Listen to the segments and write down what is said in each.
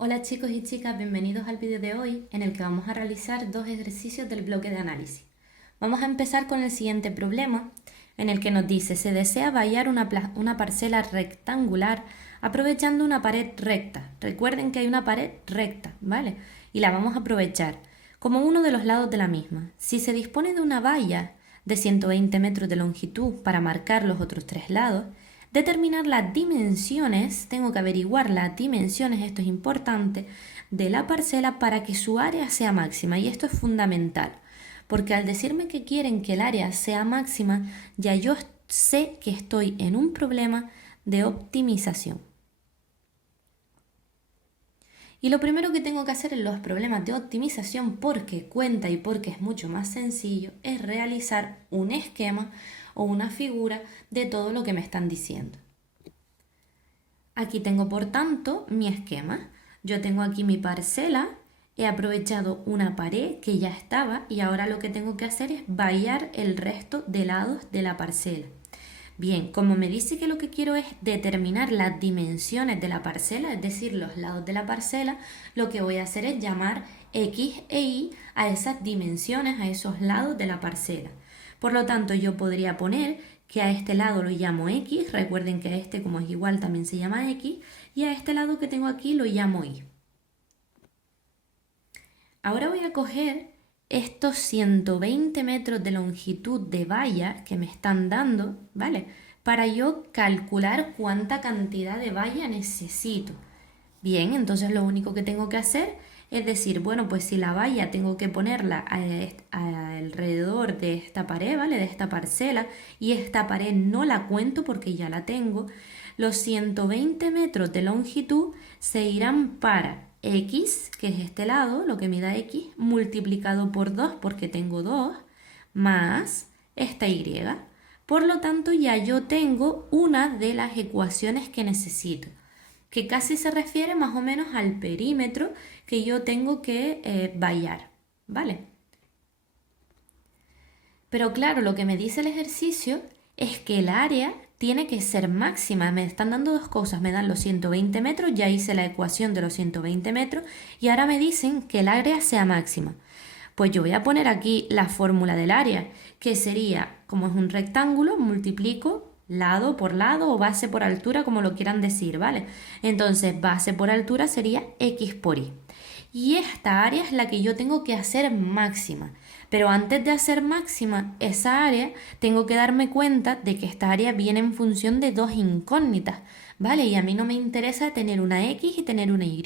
Hola chicos y chicas, bienvenidos al vídeo de hoy en el que vamos a realizar dos ejercicios del bloque de análisis. Vamos a empezar con el siguiente problema en el que nos dice: se desea vallar una parcela rectangular aprovechando una pared recta. Recuerden que hay una pared recta, ¿vale? Y la vamos a aprovechar como uno de los lados de la misma. Si se dispone de una valla de 120 metros de longitud para marcar los otros tres lados, determinar las dimensiones, tengo que averiguar las dimensiones, esto es importante, de la parcela para que su área sea máxima. Y esto es fundamental, porque al decirme que quieren que el área sea máxima, ya yo sé que estoy en un problema de optimización. Y lo primero que tengo que hacer en los problemas de optimización, porque cuenta y porque es mucho más sencillo, es realizar un esquema o una figura de todo lo que me están diciendo. Aquí tengo, por tanto, mi esquema. Yo tengo aquí mi parcela, he aprovechado una pared que ya estaba y ahora lo que tengo que hacer es vallar el resto de lados de la parcela. Bien, como me dice que lo que quiero es determinar las dimensiones de la parcela, es decir, los lados de la parcela, lo que voy a hacer es llamar X e Y a esas dimensiones, a esos lados de la parcela. Por lo tanto, yo podría poner que a este lado lo llamo X, recuerden que a este, como es igual, también se llama X, y a este lado que tengo aquí lo llamo Y. Ahora voy a coger estos 120 metros de longitud de valla que me están dando, ¿vale? Para yo calcular cuánta cantidad de valla necesito. Bien, entonces lo único que tengo que hacer es decir, bueno, pues si la valla tengo que ponerla alrededor de esta pared, ¿vale? De esta parcela, y esta pared no la cuento porque ya la tengo, los 120 metros de longitud se irán para X, que es este lado, lo que me da X, multiplicado por 2 porque tengo 2, más esta Y. Por lo tanto, ya yo tengo una de las ecuaciones que necesito, que casi se refiere más o menos al perímetro que yo tengo que vallar, ¿vale? Pero claro, lo que me dice el ejercicio es que el área tiene que ser máxima. Me están dando dos cosas. Me dan los 120 metros, ya hice la ecuación de los 120 metros, y ahora me dicen que el área sea máxima. Pues yo voy a poner aquí la fórmula del área, que sería, como es un rectángulo, multiplico lado por lado o base por altura, como lo quieran decir, ¿vale? Entonces, base por altura sería X por Y. Y esta área es la que yo tengo que hacer máxima. Pero antes de hacer máxima esa área, tengo que darme cuenta de que esta área viene en función de dos incógnitas, ¿vale? Y a mí no me interesa tener una X y tener una Y.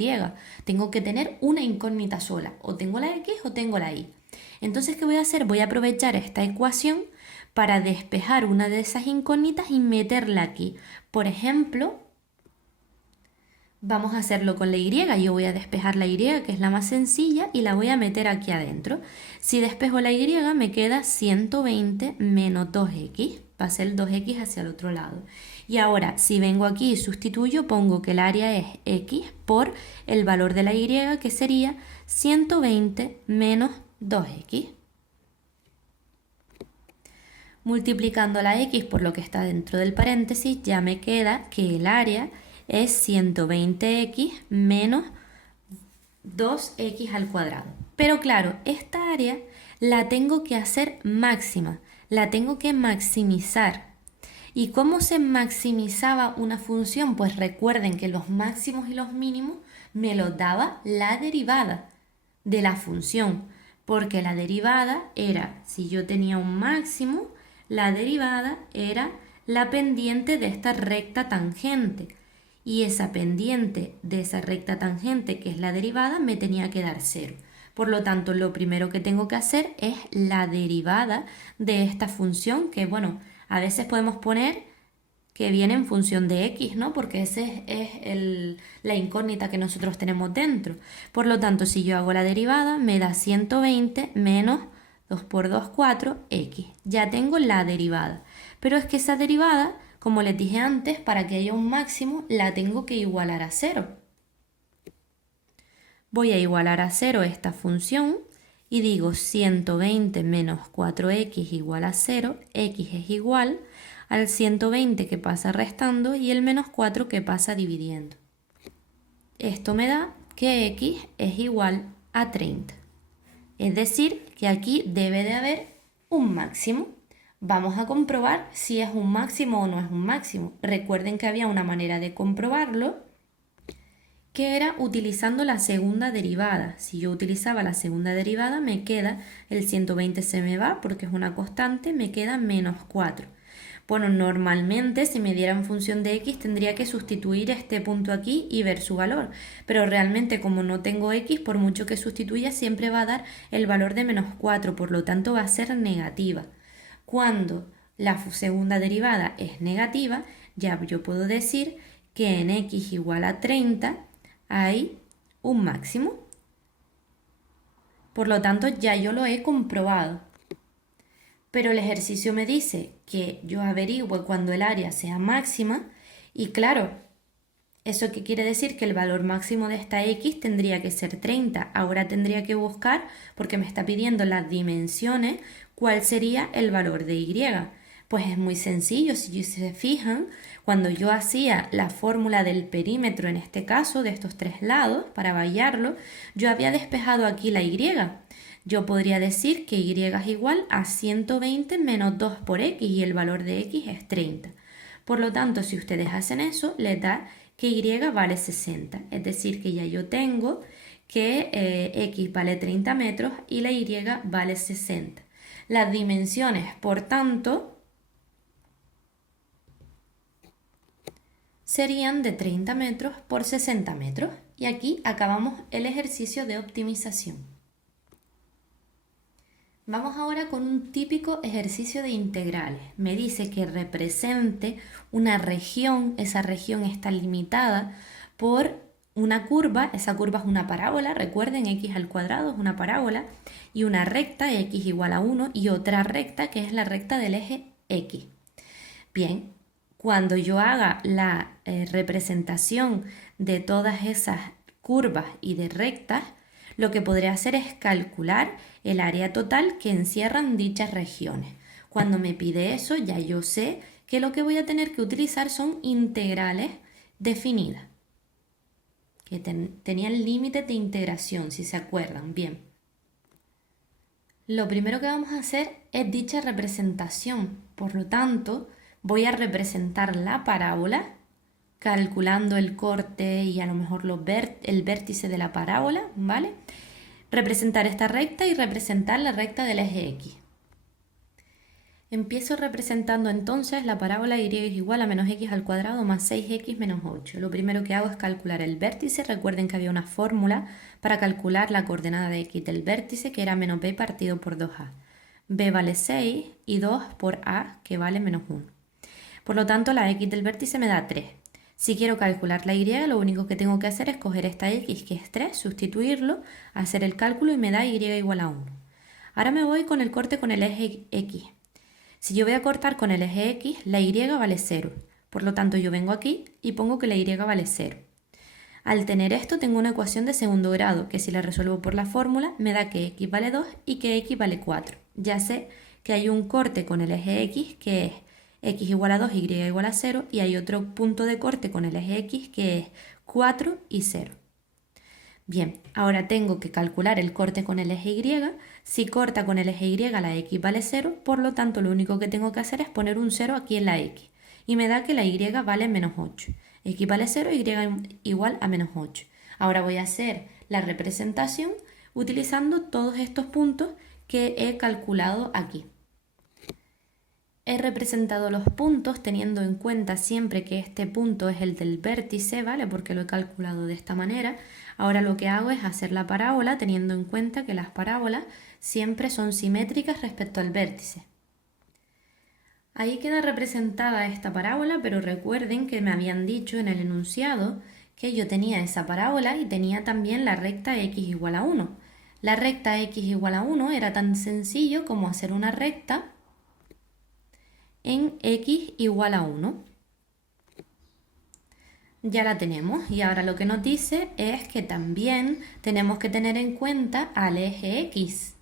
Tengo que tener una incógnita sola. O tengo la X o tengo la Y. Entonces, ¿qué voy a hacer? Voy a aprovechar esta ecuación para despejar una de esas incógnitas y meterla aquí. Por ejemplo, vamos a hacerlo con la Y. Yo voy a despejar la Y, que es la más sencilla, y la voy a meter aquí adentro. Si despejo la Y, me queda 120 menos 2X. Va a ser 2X hacia el otro lado. Y ahora, si vengo aquí y sustituyo, pongo que el área es X por el valor de la Y, que sería 120 menos 2X. Multiplicando la X por lo que está dentro del paréntesis, ya me queda que el área es 120x menos 2x al cuadrado. Pero claro, esta área la tengo que hacer máxima, la tengo que maximizar. ¿Y cómo se maximizaba una función? Pues recuerden que los máximos y los mínimos me los daba la derivada de la función, porque la derivada era, si yo tenía un máximo, la derivada era la pendiente de esta recta tangente. Y esa pendiente de esa recta tangente, que es la derivada, me tenía que dar 0. Por lo tanto, lo primero que tengo que hacer es la derivada de esta función, que bueno, a veces podemos poner que viene en función de x, ¿no? Porque esa es la incógnita que nosotros tenemos dentro. Por lo tanto, si yo hago la derivada, me da 120 menos 2 por 2, 4, x. Ya tengo la derivada. Pero es que esa derivada, como les dije antes, para que haya un máximo, la tengo que igualar a 0. Voy a igualar a 0 esta función y digo 120 menos 4x igual a 0, x es igual al 120 que pasa restando y el menos 4 que pasa dividiendo. Esto me da que x es igual a 30. Es decir, que aquí debe de haber un máximo. Vamos a comprobar si es un máximo o no es un máximo. Recuerden que había una manera de comprobarlo, que era utilizando la segunda derivada. Si yo utilizaba la segunda derivada, me queda, el 120 se me va porque es una constante, me queda menos 4. Bueno, normalmente si me dieran función de x tendría que sustituir este punto aquí y ver su valor, pero realmente como no tengo x, por mucho que sustituya siempre va a dar el valor de menos 4, por lo tanto va a ser negativa. Cuando la segunda derivada es negativa, ya yo puedo decir que en x igual a 30 hay un máximo. Por lo tanto, ya yo lo he comprobado. Pero el ejercicio me dice que yo averigüe cuando el área sea máxima y claro, ¿eso qué quiere decir? Que el valor máximo de esta x tendría que ser 30. Ahora tendría que buscar, porque me está pidiendo las dimensiones, cuál sería el valor de y. Pues es muy sencillo, si se fijan, cuando yo hacía la fórmula del perímetro, en este caso, de estos tres lados, para vallarlo, yo había despejado aquí la y. Yo podría decir que y es igual a 120 menos 2 por x y el valor de x es 30. Por lo tanto, si ustedes hacen eso, les da que y vale 60. Es decir, que ya yo tengo que x vale 30 metros y la y vale 60. Las dimensiones, por tanto, serían de 30 metros por 60 metros. Y aquí acabamos el ejercicio de optimización. Vamos ahora con un típico ejercicio de integrales. Me dice que represente una región, esa región está limitada por una curva, esa curva es una parábola, recuerden x al cuadrado es una parábola, y una recta, x igual a 1, y otra recta que es la recta del eje x. Bien, cuando yo haga la representación de todas esas curvas y de rectas, lo que podré hacer es calcular el área total que encierran dichas regiones. Cuando me pide eso, ya yo sé que lo que voy a tener que utilizar son integrales definidas, que tenían límites de integración, si se acuerdan bien. Lo primero que vamos a hacer es dicha representación. Por lo tanto, voy a representar la parábola calculando el corte y a lo mejor el vértice de la parábola, ¿vale? Representar esta recta y representar la recta del eje x. Empiezo representando entonces la parábola y es igual a menos x al cuadrado más 6x menos 8. Lo primero que hago es calcular el vértice. Recuerden que había una fórmula para calcular la coordenada de x del vértice que era menos b partido por 2a. b vale 6 y 2 por a que vale menos 1. Por lo tanto, la x del vértice me da 3. Si quiero calcular la y, lo único que tengo que hacer es coger esta x, que es 3, sustituirlo, hacer el cálculo y me da y igual a 1. Ahora me voy con el corte con el eje x. Si yo voy a cortar con el eje x, la y vale 0. Por lo tanto, yo vengo aquí y pongo que la y vale 0. Al tener esto, tengo una ecuación de segundo grado, que si la resuelvo por la fórmula, me da que x vale 2 y que x vale 4. Ya sé que hay un corte con el eje x, que es x igual a 2, y igual a 0, y hay otro punto de corte con el eje x que es 4 y 0. Bien, ahora tengo que calcular el corte con el eje y. Si corta con el eje y, la x vale 0, por lo tanto lo único que tengo que hacer es poner un 0 aquí en la x. Y me da que la y vale menos 8. X vale 0, y igual a menos 8. Ahora voy a hacer la representación utilizando todos estos puntos que he calculado aquí. He representado los puntos teniendo en cuenta siempre que este punto es el del vértice, ¿vale? Porque lo he calculado de esta manera. Ahora lo que hago es hacer la parábola teniendo en cuenta que las parábolas siempre son simétricas respecto al vértice. Ahí queda representada esta parábola, pero recuerden que me habían dicho en el enunciado que yo tenía esa parábola y tenía también la recta x igual a 1. La recta x igual a 1 era tan sencillo como hacer una recta en x igual a 1. Ya la tenemos y ahora lo que nos dice es que también tenemos que tener en cuenta al eje x.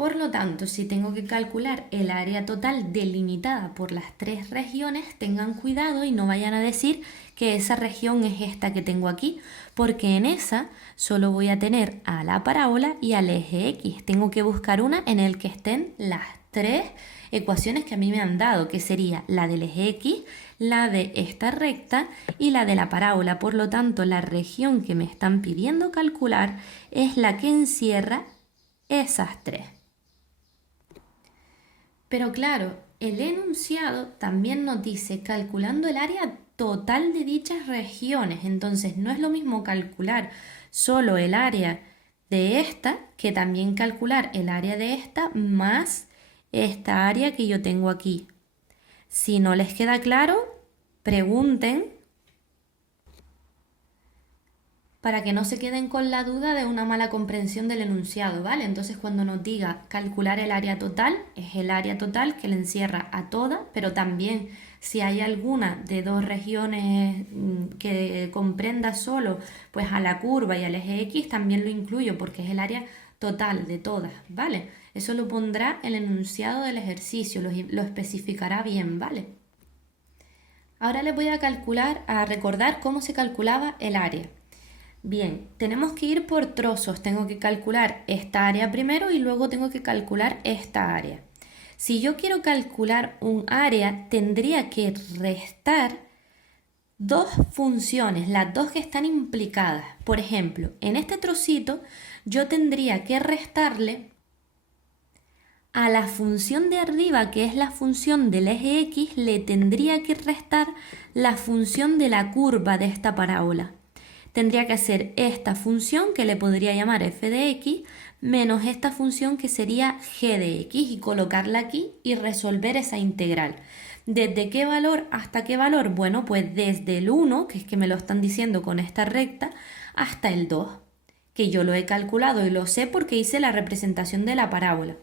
Por lo tanto, si tengo que calcular el área total delimitada por las tres regiones, tengan cuidado y no vayan a decir que esa región es esta que tengo aquí, porque en esa solo voy a tener a la parábola y al eje X. Tengo que buscar una en el que estén las tres ecuaciones que a mí me han dado, que sería la del eje X, la de esta recta y la de la parábola. Por lo tanto, la región que me están pidiendo calcular es la que encierra esas tres. Pero claro, el enunciado también nos dice calculando el área total de dichas regiones. Entonces no es lo mismo calcular solo el área de esta que también calcular el área de esta más esta área que yo tengo aquí. Si no les queda claro, pregunten para que no se queden con la duda de una mala comprensión del enunciado, ¿vale? Entonces cuando nos diga calcular el área total, es el área total que le encierra a toda, pero también si hay alguna de dos regiones que comprenda solo pues a la curva y al eje X, también lo incluyo porque es el área total de todas, ¿vale? Eso lo pondrá el enunciado del ejercicio, lo especificará bien, ¿vale? Ahora les voy a recordar cómo se calculaba el área. Bien, tenemos que ir por trozos. Tengo que calcular esta área primero y luego tengo que calcular esta área. Si yo quiero calcular un área, tendría que restar dos funciones, las dos que están implicadas. Por ejemplo, en este trocito yo tendría que restarle a la función de arriba, que es la función del eje X, le tendría que restar la función de la curva de esta parábola. Tendría que hacer esta función que le podría llamar f de x menos esta función que sería g de x y colocarla aquí y resolver esa integral. ¿Desde qué valor hasta qué valor? Bueno, pues desde el 1, que es que me lo están diciendo con esta recta, hasta el 2, que yo lo he calculado y lo sé porque hice la representación de la parábola.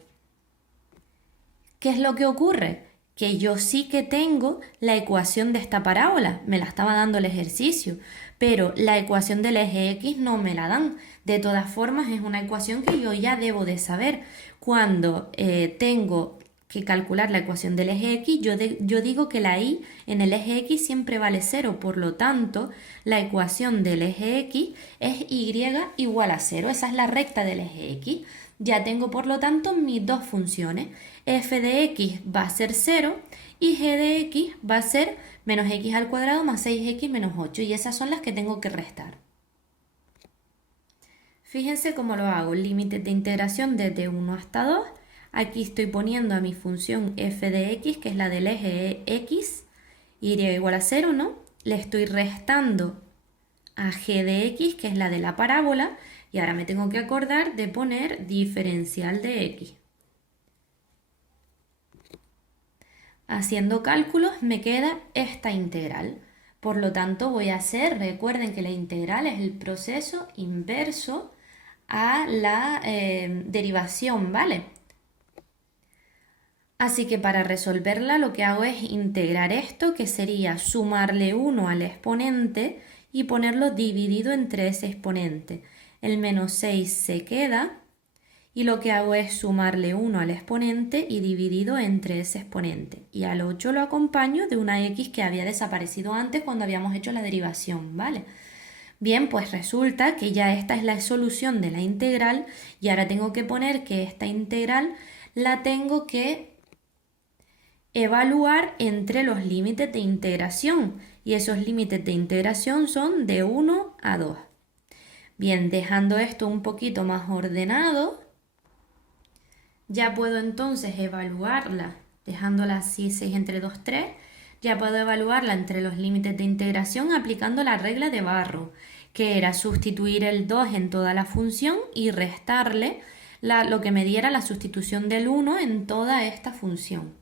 ¿Qué es lo que ocurre? Que yo sí que tengo la ecuación de esta parábola, me la estaba dando el ejercicio, pero la ecuación del eje X no me la dan. De todas formas, es una ecuación que yo ya debo de saber. Cuando tengo que calcular la ecuación del eje X, yo digo que la y en el eje X siempre vale 0, por lo tanto, la ecuación del eje X es y igual a 0, esa es la recta del eje X. Ya tengo, por lo tanto, mis dos funciones. F de x va a ser 0 y g de x va a ser menos x al cuadrado más 6x menos 8. Y esas son las que tengo que restar. Fíjense cómo lo hago. Límites de integración desde 1 hasta 2. Aquí estoy poniendo a mi función f de x, que es la del eje x, y igual a 0, ¿no? Le estoy restando a g de x, que es la de la parábola, y ahora me tengo que acordar de poner diferencial de x. Haciendo cálculos me queda esta integral. Por lo tanto voy a hacer, recuerden que la integral es el proceso inverso a la derivación, ¿vale? Así que para resolverla lo que hago es integrar esto, que sería sumarle 1 al exponente y ponerlo dividido entre ese exponente. El menos 6 se queda y lo que hago es sumarle 1 al exponente y dividido entre ese exponente. Y al 8 lo acompaño de una x que había desaparecido antes cuando habíamos hecho la derivación, ¿vale? Bien, pues resulta que ya esta es la solución de la integral y ahora tengo que poner que esta integral la tengo que evaluar entre los límites de integración y esos límites de integración son de 1 a 2. Bien, dejando esto un poquito más ordenado, ya puedo entonces evaluarla, dejándola así 6 entre 2, 3, ya puedo evaluarla entre los límites de integración aplicando la regla de Barrow, que era sustituir el 2 en toda la función y restarle lo que me diera la sustitución del 1 en toda esta función.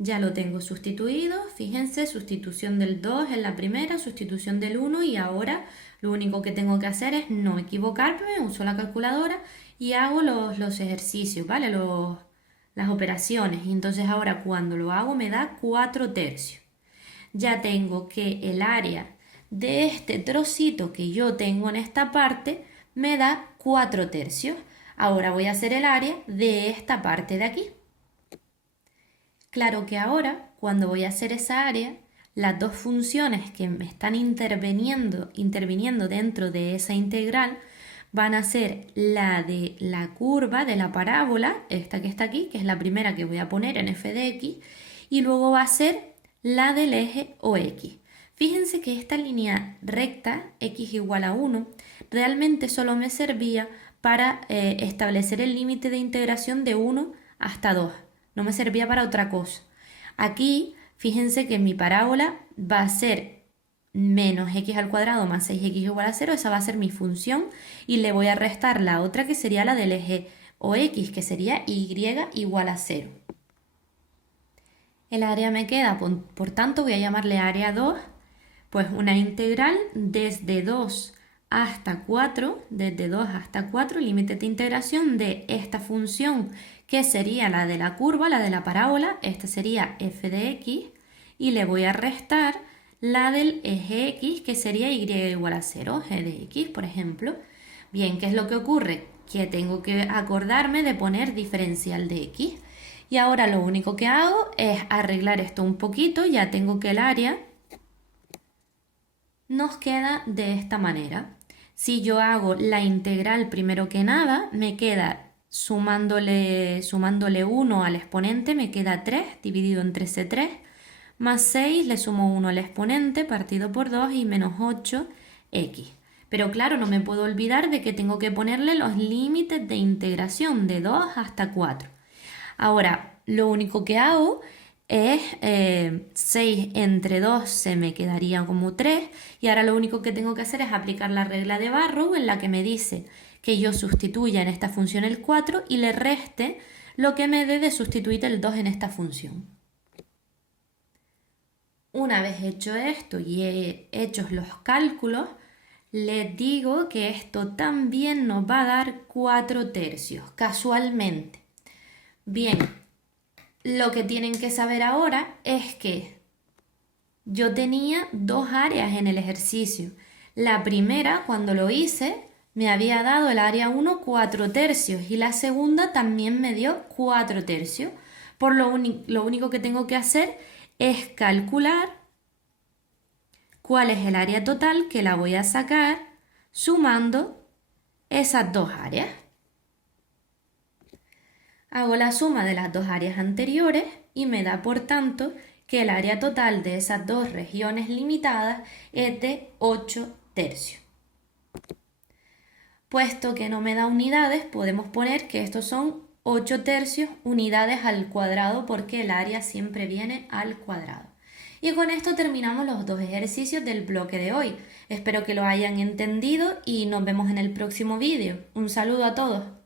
Ya lo tengo sustituido, fíjense, sustitución del 2 en la primera, sustitución del 1 y ahora lo único que tengo que hacer es no equivocarme, uso la calculadora y hago los ejercicios, ¿vale? Las operaciones. Y entonces ahora cuando lo hago me da 4/3. Ya tengo que el área de este trocito que yo tengo en esta parte me da 4/3. Ahora voy a hacer el área de esta parte de aquí. Claro que ahora, cuando voy a hacer esa área, las dos funciones que me están interviniendo dentro de esa integral van a ser la de la curva de la parábola, esta que está aquí, que es la primera que voy a poner en f de x, y luego va a ser la del eje OX. Fíjense que esta línea recta, x igual a 1, realmente solo me servía para establecer el límite de integración de 1 hasta 2. No me servía para otra cosa. Aquí, fíjense que mi parábola va a ser menos x al cuadrado más 6x igual a 0. Esa va a ser mi función y le voy a restar la otra que sería la del eje OX, que sería y igual a 0. El área me queda, por tanto voy a llamarle área 2, pues una integral desde 2 hasta 4, límite de integración de esta función que sería la de la curva, la de la parábola, esta sería f de x, y le voy a restar la del eje x, que sería y igual a 0, g de x, por ejemplo. Bien, ¿qué es lo que ocurre? Que tengo que acordarme de poner diferencial de x. Y ahora lo único que hago es arreglar esto un poquito, ya tengo que el área nos queda de esta manera. Si yo hago la integral primero que nada, me queda sumándole 1 al exponente, me queda 3 dividido entre ese 3, más 6 le sumo 1 al exponente partido por 2 y menos 8x. Pero claro, no me puedo olvidar de que tengo que ponerle los límites de integración de 2 hasta 4. Ahora, lo único que hago es 6 entre 2 se me quedaría como 3 y ahora lo único que tengo que hacer es aplicar la regla de Barrow en la que me dice que yo sustituya en esta función el 4 y le reste lo que me dé de sustituir el 2 en esta función. Una vez hecho esto y he hecho los cálculos, les digo que esto también nos va a dar 4 tercios, casualmente. Bien, lo que tienen que saber ahora es que yo tenía dos áreas en el ejercicio. La primera, cuando lo hice, me había dado el área 1 4 tercios y la segunda también me dio 4 tercios. Lo único que tengo que hacer es calcular cuál es el área total, que la voy a sacar sumando esas dos áreas. Hago la suma de las dos áreas anteriores y me da, por tanto, que el área total de esas dos regiones limitadas es de 8 tercios. Puesto que no me da unidades, podemos poner que estos son 8 tercios unidades al cuadrado, porque el área siempre viene al cuadrado. Y con esto terminamos los dos ejercicios del bloque de hoy. Espero que lo hayan entendido y nos vemos en el próximo vídeo. Un saludo a todos.